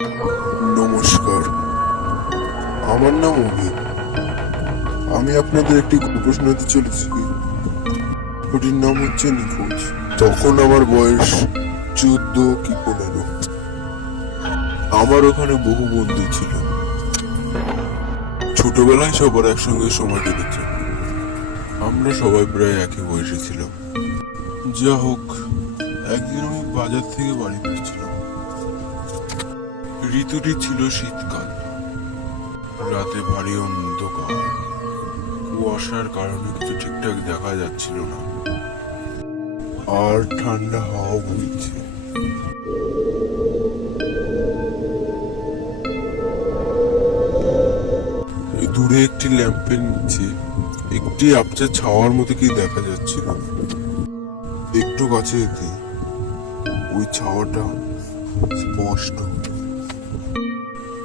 নমস্কার, আমার নাম অভি। আমি আপনাদের একটি গল্প শোনাতে চলেছি। ওটির নাম হচ্ছে নিখোঁজ। তখন আমার বয়স 14 কি 15। আমার ওখানে বহু বন্ধু ছিল। ছোটবেলায় সবার একসঙ্গে সময় কেটেছে। আমরা সবাই প্রায় একই বয়সে ছিলাম। যা হোক, একদিন আমি বাজার থেকে বাড়ি ফিরছিলাম। ঋতুটি ছিল শীতকাল। রাতে ভারী অন্ধকার, কুয়াশার কারণে কিছু ঠিকঠাক দেখা যাচ্ছিল না, আর ঠান্ডা হাওয়া বইছে। দূরে একটি ল্যাম্পের নিচে একটি আবছা ছাওয়ার মতো কি দেখা যাচ্ছিল। একটু কাছে যেতে ওই ছাওয়াটা স্পষ্ট।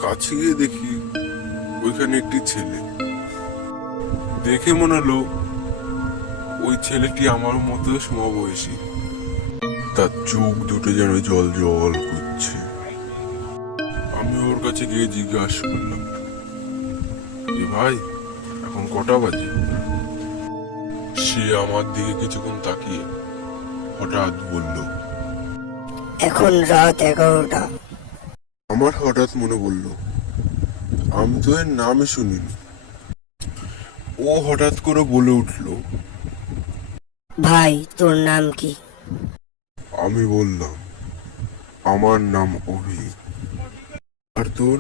কাছে গিয়ে দেখি ওইখানে একটি ছেলে। দেখে মনে হলো ওই ছেলেটি আমার মতো সমবয়সী। তার চোখ দুটো যেন জল জল করছে। আমি ওর কাছে গিয়ে জিজ্ঞাসা করলাম, যে ভাই, এখন কটা বাজে? সে আমার দিকে কিছুক্ষণ তাকিয়ে হঠাৎ বলল, এখন রাত 11টা। আমার হঠাৎ মনে পড়ল, আমি তো এর নামই শুনিনি। ও হঠাৎ করে বলে উঠল, ভাই, তোর নাম কি? আমি বললাম, আমার নাম অভি। আর তোর?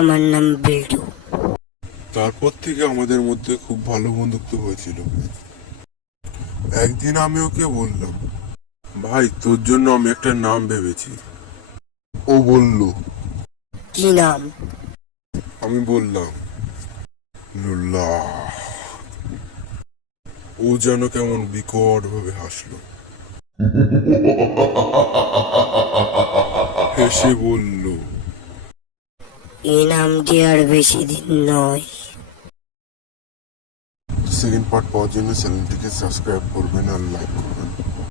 আমার নাম বিল্টু। তারপর থেকে আমাদের মধ্যে খুব ভালো বন্ধুত্ব হয়েছিল। একদিন আমি ওকে বললাম, ভাই, তোর জন্য আমি একটা নাম ভেবেছি। ও বলল, কি নাম? আমি বললাম, লুল্লাহ। ও যেন কেমন বিকট ভাবে হাসলো, হেসে বলল, এই নামটি আর বেশি দিন নয়। সেকেন্ড পার্ট পাওয়ার জন্য চ্যানেলটিকে সাবস্ক্রাইব করবেন আর লাইক করবেন।